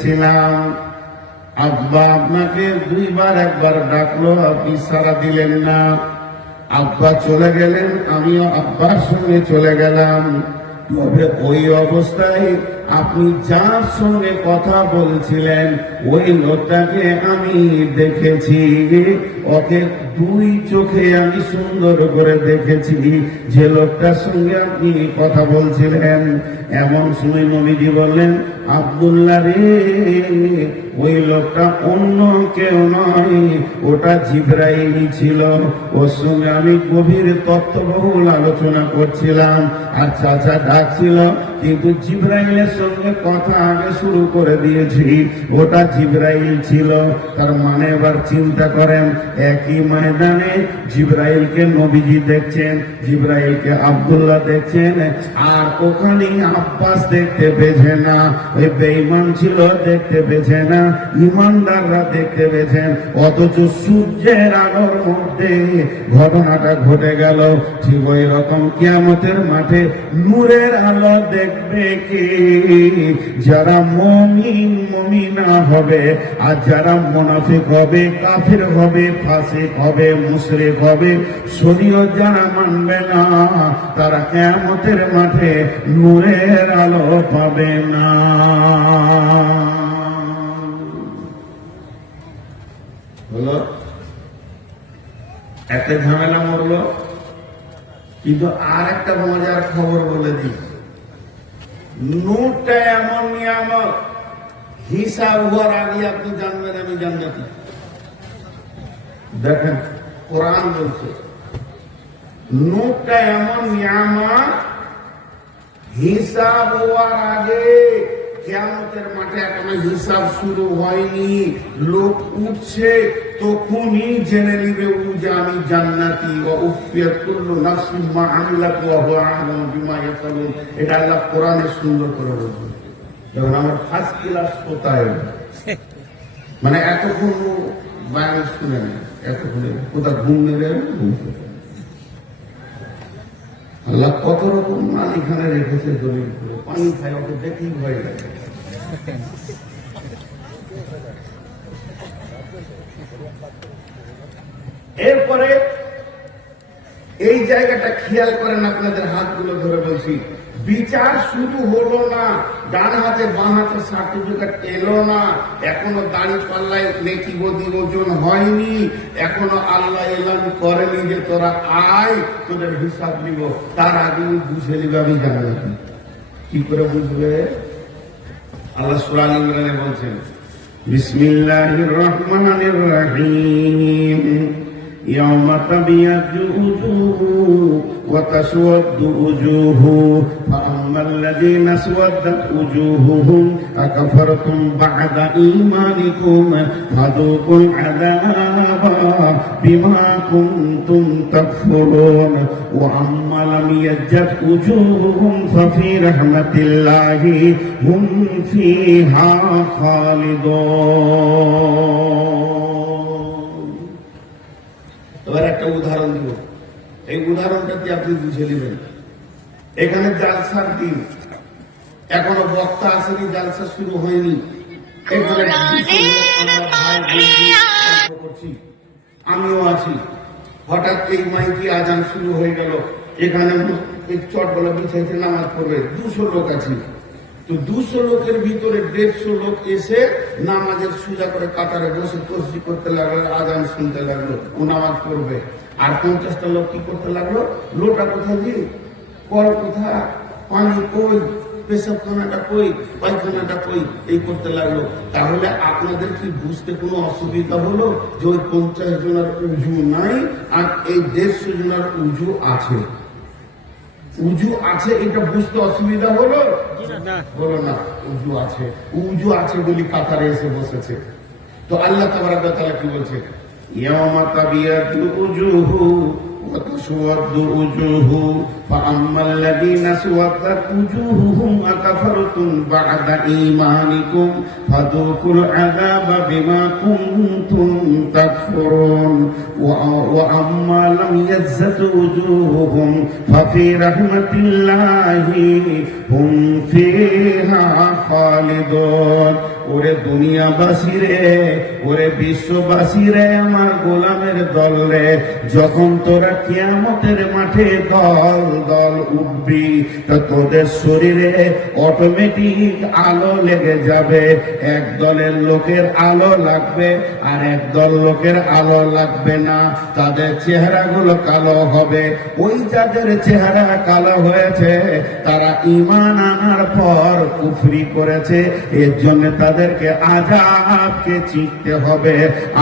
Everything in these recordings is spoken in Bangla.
এসেছিলাম, আব্বা আপনাকে দুইবার একবার ডাকলো, আপনি সাড়া দিলেন না। আব্বা চলে গেলেন, আমিও আব্বার সঙ্গে চলে গেলাম। তবে ওই অবস্থায় আপনি যার সঙ্গে কথা বলছিলেন ওই লোকটাকে আমি দেখেছি, ওকে দুই চোখে আমি সুন্দর করে দেখেছি, যে লোকটার সঙ্গে আপনি কথা বলছিলেন। এমন সময় নবীজি বললেন, আব্দুল্লাহ রে, ওই লোকটা অন্য কেউ নয়, ওটা জিবরাইল ছিল। ওর সঙ্গে আমি গভীর তত্ত্ববহুল আলোচনা করছিলাম, আর চাচা ডাকছিল, কিন্তু জিবরাইলের সঙ্গে কথা আগে শুরু করে দিয়েছি, ওটা জিবরাইল ছিল। তার মানে এবার চিন্তা করেন, একই ময়দানে জিবরাইলকে নবীজি দেখছেন, জিবরাইলকে আব্দুল্লাহ দেখছেন, আর ওখানে আব্বাস দেখতে পেয়েছে না। ওই বেঈমান ছিল দেখতে পেয়েছে না, ইমানদাররা দেখতে পেয়েছেন। অথচ সূর্যের আলোর মধ্যে ঘটনাটা ঘটে গেল। ঠিক ওই রকম কিয়ামতের মাঠে নূরের আলো দেখবে কি? যারা মুমিন মুমিনা হবে, আর যারা মুনাফিক হবে, কাফির হবে, ফাসিক হবে, মুশরিক হবে, শরীয়ত যারা মানবে না, তারা কিয়ামতের মাঠে নূরের আলো পাবে না। হলো একটা ঝামেলা মরলো। কিন্তু আর একটা মজার খবর বলে দিই, নূরটা এমন নিয়ামত, হিসাব হওয়ার আগে আপনি জানবেন আমি জান্নাতি। দেখেন কোরআন বলছে নূরটা এমন নিয়ামত, হিসাব হওয়ার আগে, কিয়ামতের মাঠে এখনো হিসাব শুরু হয়নি, লোক উঠছে, তখনই জেনে নিবে যে আমি জান্নাতি। ওয়া উফিয়াত কুল্লু নাফসিন মা আমিলাত ওয়া হুয়া আ'লামু বিমা ইয়াফআলুন। এটা আল্লাহ কোরআনে সুন্দর করে বলছেন। যখন আমার ফার্স্ট ক্লাস কোথায়, মানে এতক্ষণ বায়ান শুনেন, এতক্ষণ কোথাও ঘুম মেরে আল্লাহ কত রকম মাল এখানে রেখেছে দলিল করে। পানি খায়, ওকে দেখেই ভয় লাগে। এরপরে এই জায়গাটা খেয়াল করেন, আপনাদের হাতগুলো ধরে বলছি, বিচার শুরু হলো না, ডান হাতে বাঁ হাতে সার্টিফিকেট এলো না, এখনো দাড়ি পাল্লায় নেকি বদি ওজন হয়নি, এখনো আল্লাহ এলান করেনি যে তোরা আয়, তোদের হিসাব নিব। তার আগে বুঝে নিবে আমি জান্নাতি। কি করে বুঝবে? আল্লাহ সূরা আল ইমরানে বলছেন, বিসমিল্লাহির রহমানির রহিম, ইয়াওমা তাবিয়াজ্জু উজুহু ওয়া তাসওয়াদ্দু উজুহু ফাআম্মাল্লাযীনা আসওয়াদ্দাত উজুহুহুম আকাফারতুম বা'দা ঈমানিকুম ফাযুকুল আযাবা বিমা কুনতুম তাকফুরুন ওয়া আম্মা লাম ইয়াজ্জাত উজুহুহুম ফাফি রাহমাতিল্লাহি হুম ফিহা খালিদুন। এবার একটা উদাহরণ দিব, এই উদাহরণটা দিয়ে আপনি বুঝে নেবেন। এখানে জালসার দিন, এখনো বক্তা আসেনি, জালসা শুরু হয়নি, আমিও আছি। হঠাৎ এই মাইকি আজান শুরু হয়ে গেল, এখানে চট বলা বিছাইতে নামাজ পড়বে, 200 লোক আছে। তো 200 লোকের ভিতরে 150 লোক এসে নামাজের সোজা করে কাতারে বসে তসবিহ করতে লাগলো, আজান শুনতে লাগলো, ও নামাজ পড়বে। আর 50টা লোক কি করতে লাগলো, লোটা কোথা দিয়ে, কল কোথা, পানি কই, পেশাবখানাটা কই, পায়খানাটা কই, এই করতে লাগলো। তাহলে আপনাদের কি বুঝতে কোনো অসুবিধা হলো যে ওই 50 জনের উজু নাই আর এই 150 জনের উজু আছে? উজু আছে এটা বুঝতে অসুবিধা হলো? হলো না। উজু আছে, উজু আছে বলি কাতারে এসে বসেছে। তো আল্লাহ তাবারাক ওয়া তাআলা কি বলছে, ইয়াওমা তাবিয়াজ্জু উজুহু ওয়া তাসওয়াদ্দু উজুহু ফাআম্মাল্লাযীনা আসওয়াদ্দাত উজুহুহুম আকাফারতুম বা'দা ঈমানিকুম ফাযুকুল আযাবা বিমা কুনতুম তাকফুরুন ওয়া আম্মা লাম ইয়াজ্জাত উজুহুহুম ফাফি রাহমাতিল্লাহি হুম ফিহা খালিদুন ওরে দুনিয়াবাসী রে, ওরে বিশ্ববাসী রে, আমার গোলামের দল রে, যখন তোরা কিয়ামতের মাঠে দল দল উঠবি, তা তোদের শরীরে অটোমেটিক আলো লেগে যাবে। এক দলের লোকের আলো লাগবে আর এক দল লোকের আলো লাগবে না, তাদের চেহারাগুলো কালো হবে। ওই যাদের চেহারা কালো হয়েছে তারা ঈমান আনার পর কুফরি করেছে, এর জন্য তাদেরকে আযাবকে চিনতে হবে,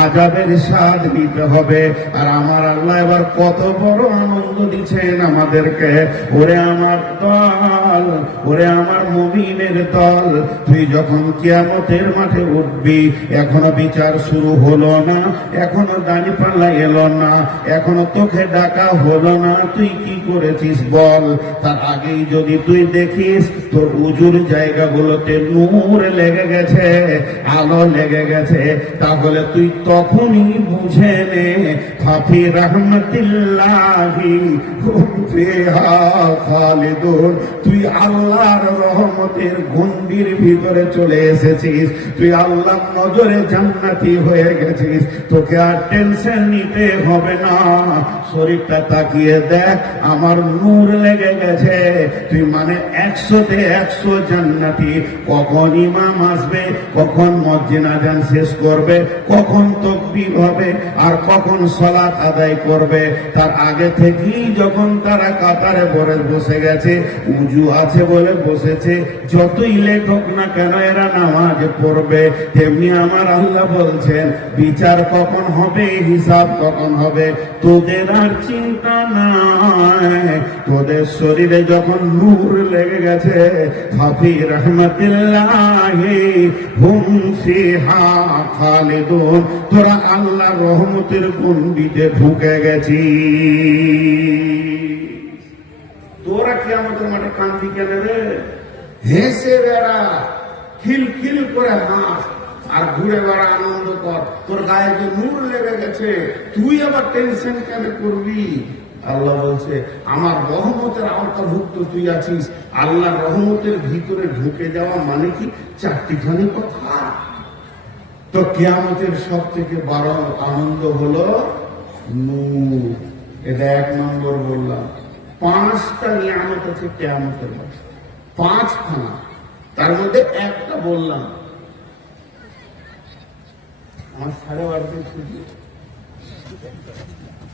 আযাবের স্বাদ নিতে হবে। আর আমার আল্লাহ এবার কত বড় আনন্দ দিচ্ছেন আমাদেরকে। ওরে আমার দল, ওরে আমার মুমিনের দল, তুই যখন কিয়ামতের মাঠে উঠবি, এখনো বিচার শুরু হলো না, এখনো দাড়ি পাল্লা এলো না, এখনো তোকে ডাকা হলো না, তুই কি করেছিস বল। তার আগেই যদি তুই দেখিস তোর উজুর জায়গাগুলোতে নূর লেগে গেছে, আলো লেগে গেছে, তাহলে তুই তখনই বুঝে নে ফাফি রাহমাতিল্লাহি হুম ফিহা খালিদুন, তুই আল্লাহর রহমতের গণ্ডির ভিতরে চলে এসেছিস, তুই আল্লাহর নজরে জান্নাতি হয়ে গেছিস, তোকে আর টেনশন নিতে হবে না। শরীরটা তাকিয়ে দেখ, আমার নূর লেগে গেছে, তুই মানে 100-তে 100 জান্নাতি। কখন ইমাম আসবে, কখন মুয়াজ্জিন আযান শেষ করবে, কখন তাকবীর হবে আর কখন সালাত আদায় করবে, তার আগে থেকেই যখন তারা কাতারে বসে গেছে, উজু আছে বলে বসেছে, যতই লেট হোক না কেন এরা নামাজ পড়বে। তেমনি আমার আল্লাহ বলছেন বিচার কখন হবে, হিসাব কখন হবে, তোদের আর চিন্তা নাই। তোদের শরীরে যখন নূর লেগে গেছে, ফাফি রাহমাতিল্লাহি হুম ফিহা খালিদুন, তোরা আল্লাহ রহমতের গণ্ডিতে ঢুকে গেছি। তোরা কিয়ামতের মাঠে কান্দি কেন রে? হেসে বেড়া, খিলখিল করে হাস আর ঘুরে বেড়া, আনন্দ কর। তোর গায়ে যে নূর লেগে গেছে, তুই আবার টেনশন কেন করবি? আল্লাহ বলছে আমার রহমতের আওতাভুক্ত তুই আছিস। আল্লাহ রহমতের ভিতরে ঢুকে যাওয়া মানে কি? চারটিখানি কথা। তো কিয়ামতের সব থেকে বড় আনন্দ হলো নূর। এটা 1 নম্বর বললাম। 5টা নিয়ামত আছে কিয়ামতের মাঠে, 5খানা, তার মধ্যে একটা বললাম। আমার 12:30 ছুটি।